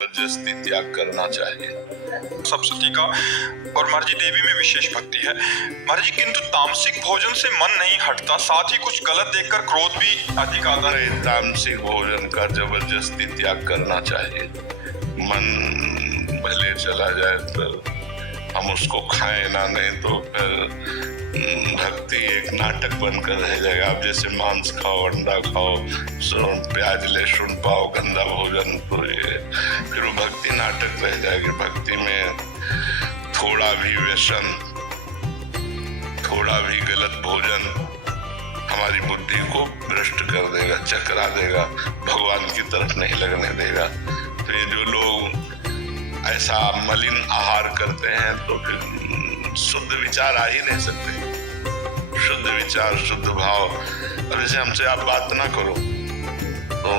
जबरदस्ती त्याग करना चाहिए। सब सती का और महाराज जी देवी में विशेष भक्ति है महाराज जी, किंतु तामसिक भोजन से मन नहीं हटता, साथ ही कुछ गलत देखकर क्रोध भी अधिक आता है। तामसिक भोजन का जबरदस्ती त्याग करना चाहिए। मन भले चला जाए तो हम उसको खाएं ना, नहीं तो फिर भक्ति एक नाटक बनकर रह जाएगा। आप जैसे मांस खाओ, अंडा खाओ, प्याज लहसुन पाओ, गंदा भोजन, तो ये फिर वो भक्ति नाटक रह जाएगी। भक्ति में थोड़ा भी व्यसन, थोड़ा भी गलत भोजन हमारी बुद्धि को भ्रष्ट कर देगा, चकरा देगा, भगवान की तरफ नहीं लगने देगा। तो ये जो लोग ऐसा मलिन आहार करते हैं तो फिर शुद्ध विचार आ ही नहीं सकते। शुद्ध विचार, शुद्ध भाव। अब जैसे हमसे आप बात ना करो तो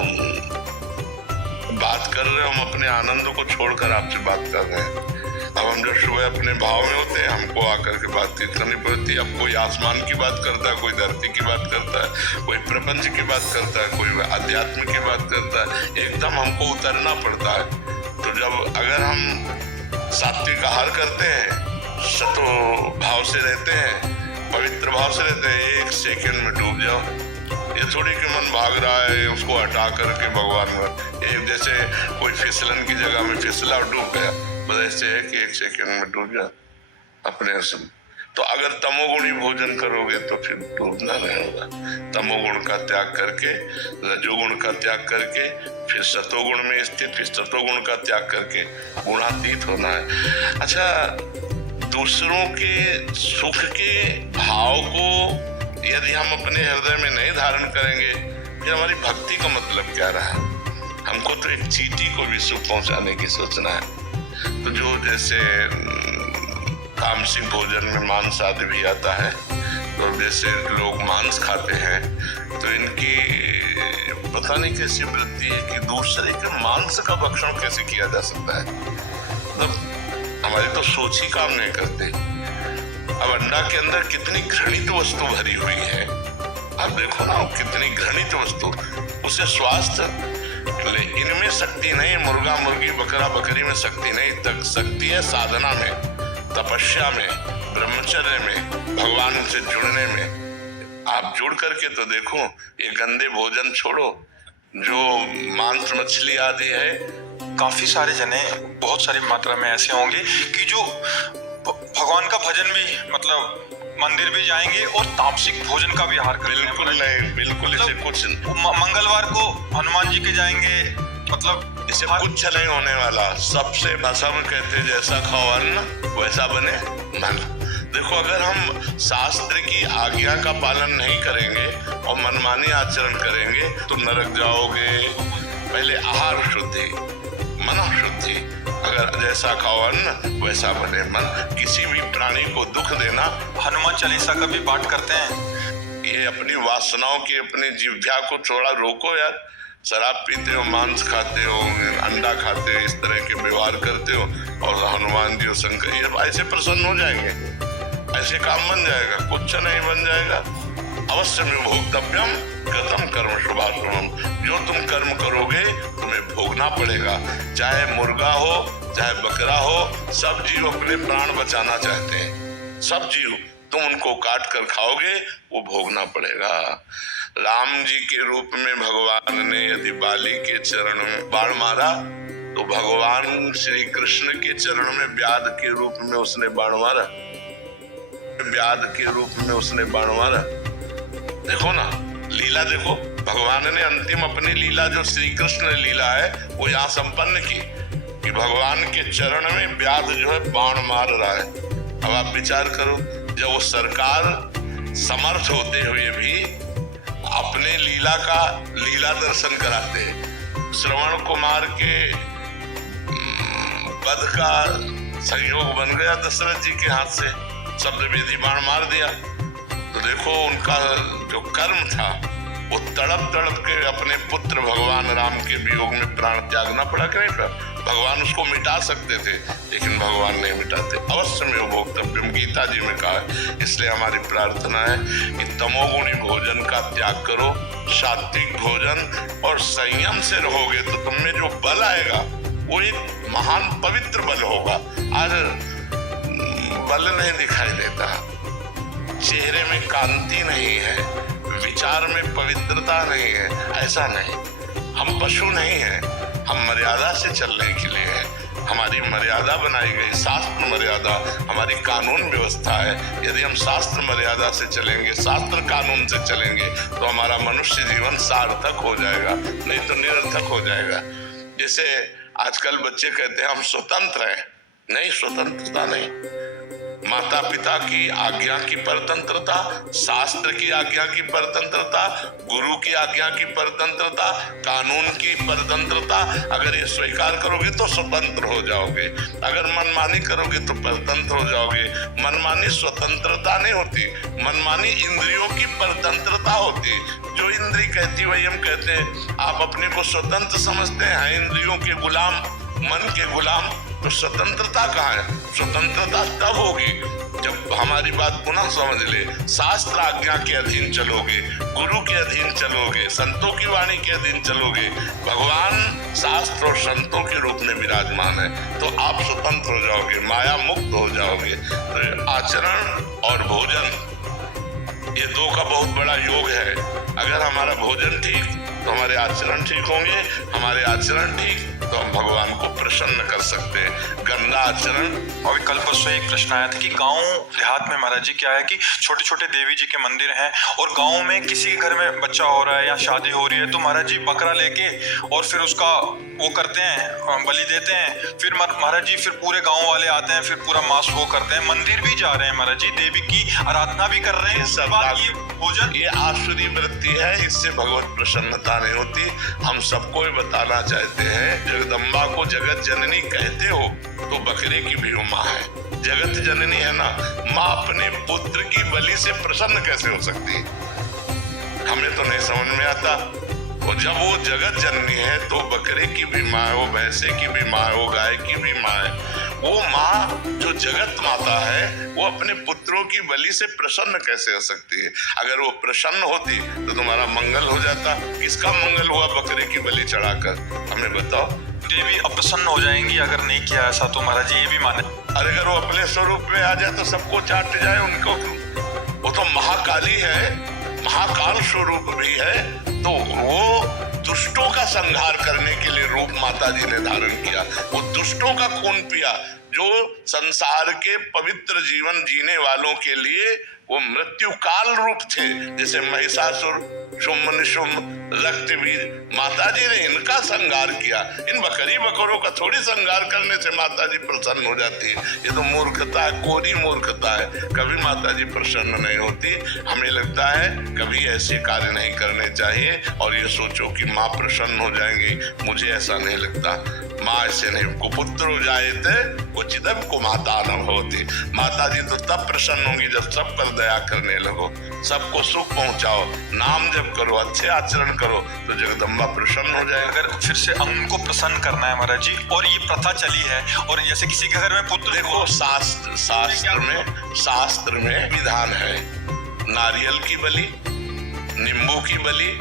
बात कर रहे हो, हम अपने आनंद को छोड़कर आपसे बात कर रहे हैं। अब हम जो सुबह अपने भाव में होते हैं, हमको आकर के बातचीत करनी पड़ती है। अब कोई आसमान की बात करता है, कोई धरती की बात करता है, कोई प्रपंच की बात करता है, कोई अध्यात्म की बात करता है। एकदम हमको उतरना पड़ता है। तो जब अगर हम सात्विक आहार करते हैं, सतो भाव से रहते हैं, पवित्र भाव से रहते हैं, एक सेकंड में डूब जाओ। ये थोड़ी कि मन भाग रहा है उसको हटा करके भगवान में, एक जैसे कोई फिसलन की जगह में फिसला और डूब गया, बस ऐसे है कि एक सेकंड में डूब जा अपने से। तो अगर तमोगुणी भोजन करोगे तो फिर डूबना नहीं होगा। तमोगुण का त्याग करके, रजोगुण का त्याग करके, फिर सतोगुण में स्थित, फिर सतोगुण का त्याग करके गुणातीत होना है। अच्छा, दूसरों के सुख के भाव को यदि हम अपने हृदय में नहीं धारण करेंगे, फिर हमारी भक्ति का मतलब क्या रहा? हमको तो एक चींटी को भी सुख पहुंचाने की सोचना है। तो जो जैसे तामसिक भोजन में मांस आदि भी आता है, तो जैसे लोग मांस खाते हैं तो इनकी पता नहीं कैसी वृत्ति है कि दूसरे के मांस का भक्षण कैसे किया जा सकता है। मतलब हमारी तो सोच ही काम नहीं करते। अब अंडा के अंदर कितनी घृणित वस्तु भरी हुई है, आप देखो ना, कितनी घृणित वस्तु। उसे स्वास्थ्य, इनमें शक्ति नहीं, मुर्गा मुर्गी बकरा बकरी में शक्ति नहीं, तक शक्ति है साधना में, तपस्या में, ब्रह्मचर्य में, भगवान से जुड़ने में। आप जुड़ करके तो देखो, ये गंदे भोजन छोड़ो, जो मांस मछली आदि है। काफी सारे जने बहुत सारी मात्रा में ऐसे होंगे कि जो भगवान का भजन भी, मतलब मंदिर भी जाएंगे और तामसिक भोजन का भी आहार करेंगे। बिल्कुल नहीं, बिल्कुल इसे कुछ मंगलवार को हनुमान जी के जाएंगे, मतलब इसे कुछ नहीं होने वाला। सबसे भसम कहते, जैसा खाओ अन्न वैसा बने मन। देखो, अगर हम शास्त्र की आज्ञा का पालन नहीं करेंगे और मनमानी आचरण करेंगे तो नरक जाओगे। पहले आहार शुद्धि, मन शुद्धि। अगर जैसा खाओ अन्न वैसा बने मन। किसी भी प्राणी को दुख देना, हनुमान चालीसा का भी पाठ करते हैं। ये अपनी वासनाओं की, अपनी जिह्वा को थोड़ा रोको यार। शराब पीते हो, मांस खाते हो, अंडा खाते हो, इस तरह के व्यवहार करते हो, और हनुमान जी और शंकर ये ऐसे प्रसन्न हो जाएंगे, ऐसे काम बन जाएगा? कुछ नहीं बन जाएगा। अवश्य में भोक्तव्यम कृतम कर्म शुभाशुभम। जो तुम कर्म करोगे तुम्हें भोगना पड़ेगा। चाहे मुर्गा हो, चाहे बकरा हो, सब जीव अपने प्राण बचाना चाहते हैं। सब जीव, तुम उनको काट कर खाओगे, वो भोगना पड़ेगा। राम जी के रूप में भगवान ने यदि बाली के चरण में बाण मारा, तो भगवान श्री कृष्ण के चरण में व्याध के रूप में उसने बाण मारा। व्याध के रूप में उसने बाण मारा। देखो ना, लीला देखो, भगवान ने अंतिम अपनी लीला, जो श्री कृष्ण लीला है, वो यहाँ संपन्न की कि भगवान के चरण में व्याध जो है बाण मार रहा है। अब आप विचार करो, जब वो सरकार समर्थ होते हुए भी अपने लीला दर्शन कराते, श्रवण कुमार के वध का संयोग बन गया दशरथ जी के हाथ से, शब्द विधि बाण मार दिया। तो देखो, उनका जो कर्म था, वो तड़प तड़प के अपने पुत्र भगवान राम के वियोग में प्राण त्यागना पड़ा कि नहीं पड़ा? भगवान उसको मिटा सकते थे, लेकिन भगवान नहीं मिटाते। अवश्य में वो भोक्तव्यम गीता जी में कहा है। इसलिए हमारी प्रार्थना है कि तमोगुणी भोजन का त्याग करो, सात्विक भोजन और संयम से रहोगे तो तुम में जो बल आएगा वो एक महान पवित्र बल होगा। आज बल नहीं दिखाई देता, चेहरे में कांति नहीं है, विचार में पवित्रता नहीं है। ऐसा नहीं, हम पशु नहीं हैं, हम मर्यादा से चलने के लिए हैं। हमारी मर्यादा बनाई गई, शास्त्र मर्यादा हमारी कानून व्यवस्था है। यदि हम शास्त्र मर्यादा से चलेंगे, शास्त्र कानून से चलेंगे, तो हमारा मनुष्य जीवन सार्थक हो जाएगा, नहीं तो निरर्थक हो जाएगा। जैसे आजकल बच्चे कहते हैं हम स्वतंत्र हैं, नहीं, स्वतंत्रता नहीं। माता पिता की आज्ञा की परतंत्रता, शास्त्र की आज्ञा की परतंत्रता, गुरु की आज्ञा की परतंत्रता, कानून की परतंत्रता, अगर ये स्वीकार करोगे तो स्वतंत्र हो जाओगे। अगर मनमानी करोगे तो परतंत्र हो जाओगे। मनमानी स्वतंत्रता नहीं होती, मनमानी इंद्रियों की परतंत्रता होती। जो इंद्री कहती वही हम कहते हैं। आप अपने को स्वतंत्र समझते हैं, इंद्रियों के गुलाम, मन के गुलाम, तो स्वतंत्रता कहाँ है? स्वतंत्रता तब होगी जब हमारी बात पुनः समझ ले। शास्त्र आज्ञा के अधीन चलोगे, गुरु के अधीन चलोगे, संतों की वाणी के अधीन चलोगे, भगवान शास्त्र और संतों के रूप में विराजमान है, तो आप स्वतंत्र हो जाओगे, माया मुक्त हो जाओगे। तो आचरण और भोजन, ये दो का बहुत बड़ा योग है। अगर हमारा भोजन ठीक तो हमारे आचरण ठीक होंगे, हमारे आचरण ठीक तो हम भगवान को प्रसन्न कर सकते हैं। गंदा आचरण। और कल परसों एक प्रश्न आया था कि गांव देहात में महाराज जी क्या है कि छोटे छोटे देवी जी के मंदिर हैं, और गांव में किसी के घर में बच्चा हो रहा है या शादी हो रही है तो महाराज जी बकरा लेके और फिर उसका वो करते हैं, बलि देते हैं। फिर महाराज जी फिर पूरे गांव वाले आते हैं, फिर पूरा मांस वो करते हैं, मंदिर भी जा रहे हैं महाराज जी, देवी की आराधना भी कर रहे हैं। सब ये भोजन, ये आसुरी वृत्ति है, इससे भगवत प्रसन्नता नहीं होती। हम सबको ये बताना चाहते हैं, जगदम्बा को जगत जननी कहते हो तो बकरे की भी माँ है। जगत जननी है ना, माँ अपने पुत्र की बलि से प्रसन्न कैसे हो सकती है? हमें तो नहीं समझ में आता। और जब वो जगत जननी है तो बकरे की भी माँ है, वो भैंसे की भी माँ है, वो गाय की भी माँ है। वो माँ जो जगत माता है, वो अपने पुत्रों की बलि से प्रसन्न कैसे हो सकती है? अगर वो प्रसन्न होती तो तुम्हारा मंगल हो जाता। किसका मंगल हुआ बकरे की बलि चढ़ाकर? हमें बताओ। देवी अप्रसन्न हो जाएंगी अगर नहीं किया ऐसा, तो महाराज जी ये भी माने। अरे अगर वो अपने स्वरूप में आ जाए तो सबको चाट जाए उनको। वो तो महाकाली है, महाकाल स्वरूप भी है, तो वो दुष्टों का संहार करने के लिए रूप माता जी ने धारण किया। वो दुष्टों का खून पिया, जो संसार के पवित्र जीवन जीने वालों के लिए वो मृत्यु काल रूप थे। जैसे महिषासुर, शुम्भ निशुम्भ, रक्तबीज, माता जी ने इनका संहार किया। इन बकरी बकरों का थोड़ी संहार करने से माता जी प्रसन्न हो जाती है। ये तो मूर्खता है, कोरी मूर्खता है। कभी माता जी प्रसन्न नहीं होती। हमें लगता है कभी ऐसे कार्य नहीं करने चाहिए और ये सोचो कि माँ प्रसन्न हो जाएंगी। मुझे ऐसा नहीं लगता। माँ ऐसे नहीं, कुपुत्र हो जाए थे वो चिदम को माता न होती। माता जी तो तब प्रसन्न होंगी जब सब पर दया करने लगो, सबको सुख पहुंचाओ, नाम जप करो, अच्छे आचरण करो, तो जगदम्बा प्रसन्न हो जाए। अगर फिर से उनको प्रसन्न करना है महाराज जी, और ये प्रथा चली है, और जैसे किसी के घर में पुत्र, देखो शास्त्र में विधान है, नारियल की बलि, नींबू की बलि,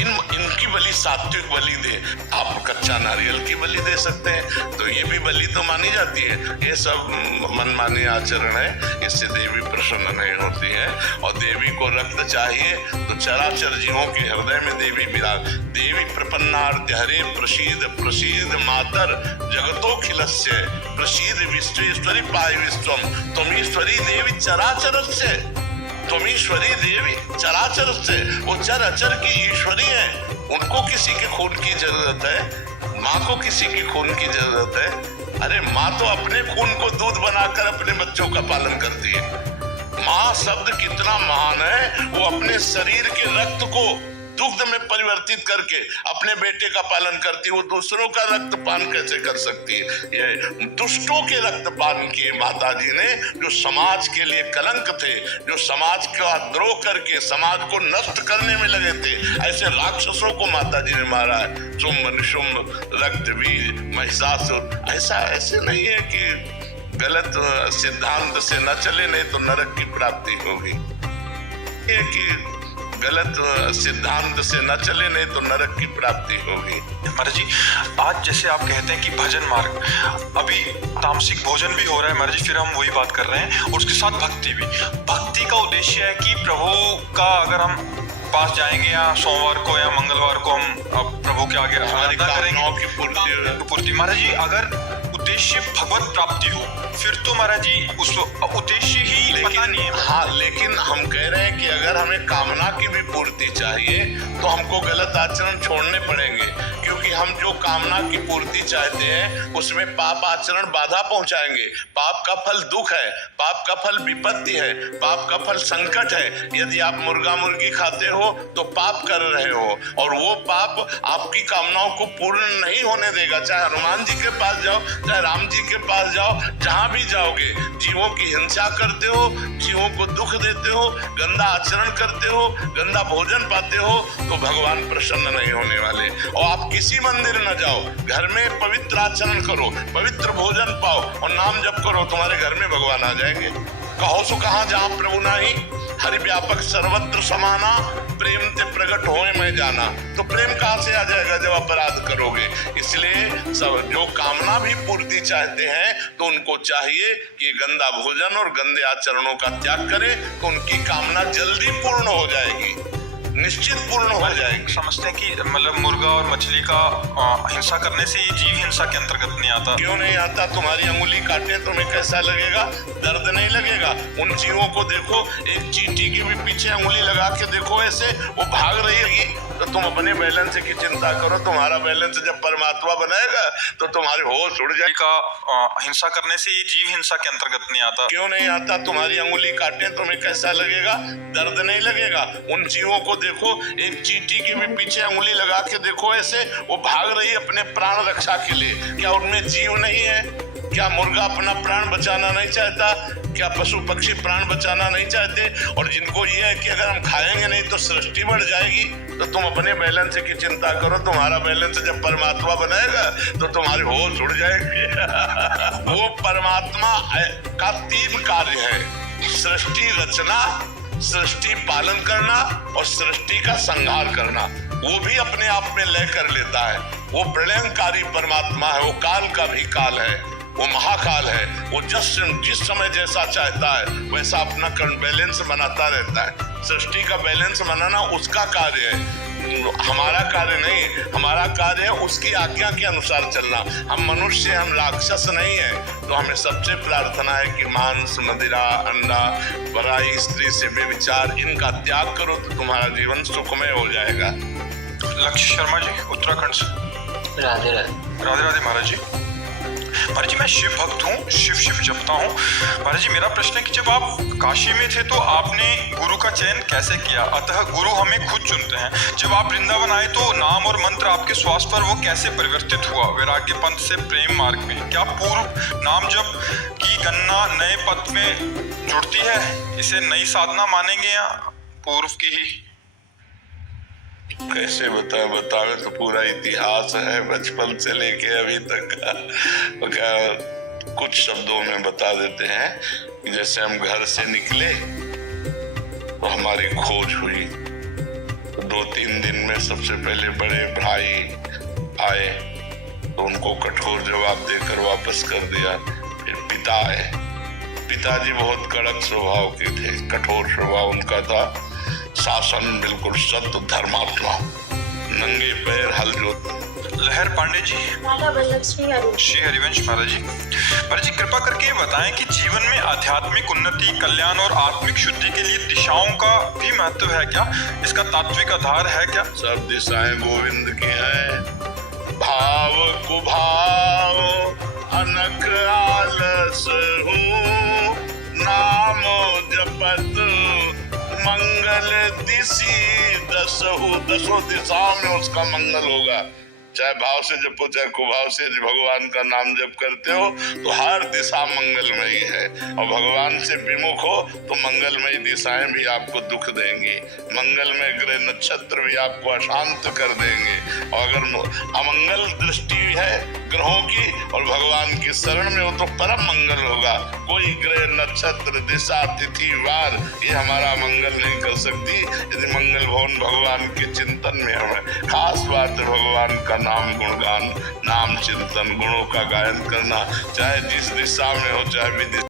इनकी बलि सात्विक बलि दे। आप कच्चा नारियल की बलि दे सकते हैं, तो ये भी बलि तो मानी जाती है। ये सब मनमानी आचरण है, इससे देवी प्रसन्न नहीं होती है। और देवी को रक्त चाहिए तो चराचर जीवों के हृदय में देवी विराज। देवी प्रपन्नार्थ हरे प्रसीद प्रसीद मातर जगतोखिलस्य प्रसीद विश्वेश्वरी पाय विश्वम त्वमीश्वरी देवी चराचरस्य। त्वमीश्वरी देवी चराचर से, वो चर अचर की ईश्वरी है। उनको किसी के खून की जरूरत है? माँ को किसी की खून की जरूरत है? अरे माँ तो अपने खून को दूध बनाकर अपने बच्चों का पालन करती है। माँ शब्द कितना महान है, वो अपने शरीर के रक्त को दुग्ध में परिवर्तित करके अपने बेटे का पालन करती, वो दूसरों का रक्तपान कैसे कर सकती है? ये दुष्टों के रक्तपान किए माता जी ने, जो समाज के लिए कलंक थे, जो समाज का द्रोह करके समाज को नष्ट करने में लगे थे। ऐसे राक्षसों को माता जी ने मारा है। शुम्भ निशुम्भ, रक्तबीज, महिषासुर। ऐसे नहीं है कि गलत सिद्धांत से न चले, नहीं तो नरक की प्राप्ति होगी। ये कि गलत सिद्धांत से न चले, नहीं तो नरक की प्राप्ति होगी। महाराज जी, आज जैसे आप कहते हैं कि भजन मार्ग, अभी तामसिक भोजन भी हो रहा है महाराज जी, फिर हम वही बात कर रहे हैं, और उसके साथ भक्ति भी। भक्ति का उद्देश्य है कि प्रभु का अगर हम पास जाएंगे या सोमवार को या मंगलवार को हम अब प्रभु के आगे आराधना करेंगे की पूर्ति। महाराज जी, अगर उद्देश्य भगवत प्राप्ति हो, फिर तो महाराज जी उस उद्देश्य ही पता नहीं है। हाँ, लेकिन हम कह रहे हैं कि अगर हमें कामना की भी पूर्ति चाहिए तो हमको गलत आचरण छोड़ने पड़ेंगे, क्योंकि हम जो कामना की पूर्ति चाहते हैं उसमें पाप आचरण बाधा पहुंचाएंगे। पाप का फल दुख है, पाप का फल विपत्ति है, पाप का फल संकट है। यदि आप मुर्गा मुर्गी खाते हो तो पाप कर रहे हो, और वो पाप आपकी कामनाओं को पूर्ण नहीं होने देगा। चाहे हनुमान जी के पास जाओ, चाहे राम जी के पास जाओ, जहां भी जाओगे जीवों की हिंसा करते हो, जीवों को दुख देते हो, गंदा आचरण करते हो, गंदा भोजन पाते हो, तो भगवान प्रसन्न नहीं होने वाले। और आप किसी मंदिर न जाओ, घर में पवित्र आचरण करो, पवित्र भोजन पाओ और नाम जप करो, तुम्हारे घर में भगवान आ जाएंगे। कहो सो कहाँ जहाँ प्रभु नाही, हरि व्यापक सर्वत्र समाना, प्रेम ते प्रकट होए मैं जाना। तो प्रेम कहाँ से आ जाएगा जब अपराध करोगे? इसलिए सब जो कामना भी पूर्ति चाहते हैं तो उनको चाहिए कि गंदा भोजन और गंदे आचरणों का त्याग करें, तो उनकी कामना जल्दी पूर्ण हो जाएगी, निश्चित पूर्ण हो जाएगी। समझते हैं कि मतलब मुर्गा और मछली का हिंसा करने से ये जीव हिंसा के अंतर्गत नहीं आता। क्यों नहीं आता? तुम्हारी अंगुली काटे तुम्हें कैसा लगेगा? दर्द नहीं लगेगा? उन जीवों को देखो, एक चींटी के भी पीछे अंगुली लगा के देखो, ऐसे वो भाग रही है। तो तुम अपने बैलेंस की चिंता करो, तुम्हारा बैलेंस जब परमात्मा बनाएगा तो तुम्हारे होश उड़ जाएगा। हिंसा करने से ये जीव हिंसा के अंतर्गत नहीं आता। क्यों नहीं आता? तुम्हारी अंगुली काटे तुम्हें कैसा लगेगा? दर्द नहीं लगेगा? उन जीवों को देखो, एक चींटी के भी पीछे अंगुली लगा के देखो, ऐसे वो भाग रही है अपने प्राण रक्षा के लिए। क्या उनमें जीव नहीं है? क्या मुर्गा अपना प्राण बचाना नहीं चाहता? क्या पशु पक्षी प्राण बचाना नहीं चाहते? और जिनको ये है कि अगर हम खाएंगे नहीं तो सृष्टि बढ़ जाएगी, तो तुम अपने बैलेंस की चिंता करो, तुम्हारा बैलेंस जब परमात्मा बनाएगा तो तुम्हारी होश उड़ जाएगी। वो परमात्मा का 3 कार्य है: सृष्टि रचना, सृष्टि पालन करना और सृष्टि का संहार करना। वो भी अपने आप में लय कर लेता है। वो प्रलयंकारी परमात्मा है, वो काल का भी काल है, वो महाकाल है। वो जिस समय जैसा चाहता है वैसा अपना बैलेंस बनाता रहता है। सृष्टि का बैलेंस बनाना उसका कार्य है, हमारा कार्य नहीं। हमारा कार्य है उसकी आज्ञा के अनुसार चलना। हम मनुष्य, हम राक्षस नहीं है। तो हमें सबसे प्रार्थना है कि मांस, मदिरा, अंडा, बराई, स्त्री से बेविचार, इनका त्याग करो तो तुम्हारा जीवन सुखमय हो जाएगा। लक्ष्य शर्मा जी, उत्तराखंड से। राधे राधे। राधे राधे महाराज जी। महाराज जी, मैं शिव भक्त हूँ, शिव शिव जपता हूँ। महाराज जी, मेरा प्रश्न है कि जब आप काशी में थे तो आपने गुरु का चयन कैसे किया? अतः गुरु हमें खुद चुनते हैं। जब आप वृंदावन आए तो नाम और मंत्र आपके श्वास पर वो कैसे परिवर्तित हुआ वैराग्य पंथ से प्रेम मार्ग में? क्या पूर्व नाम जप की गणना नए पथ में जुड़ती है? इसे नई साधना मानेंगे या पूर्व की ही? कैसे बतावे तो पूरा इतिहास है बचपन से लेके अभी तक का। कुछ शब्दों में बता देते हैं कि जैसे हम घर से निकले तो हमारी खोज हुई, तो 2-3 दिन में सबसे पहले बड़े भाई आए तो उनको कठोर जवाब देकर वापस कर दिया। फिर पिता आए। पिताजी बहुत कड़क स्वभाव के थे, कठोर स्वभाव उनका था, शासन बिल्कुल सत्य, धर्मात्मा, नंगे पैर हल जोत। लहर पांडे जी, श्री हरिवंश महाराज जी। महाराज जी, कृपा करके बताएं कि जीवन में आध्यात्मिक उन्नति, कल्याण और आत्मिक शुद्धि के लिए दिशाओं का भी महत्व है क्या? इसका तात्विक आधार है क्या? सब दिशाएं गोविंद की हैं। भाव कुभाव अनक आलस हूँ, नाम जपत मंगल दिशी दसहु। 10 दिशाओं में उसका मंगल होगा। चाहे भाव से जपो चाहे कुभाव से भगवान का नाम जप करते हो तो हर दिशा मंगलमयी है। और भगवान से विमुख हो तो मंगलमयी दिशाएं भी आपको दुख देंगी, मंगलमय ग्रह नक्षत्र भी आपको अशांत कर देंगे। और अगर अमंगल दृष्टि है, ग्रहों की और भगवान की शरण में हो तो परम मंगल होगा। कोई ग्रह नक्षत्र दिशा तिथि वार ये हमारा मंगल नहीं कर सकती यदि मंगल भवन भगवान के चिंतन में हमें। खास बात है भगवान का नाम गुणगान, नाम चिंतन, गुणों का गायन करना, चाहे जिस दिशा में हो चाहे विदिशा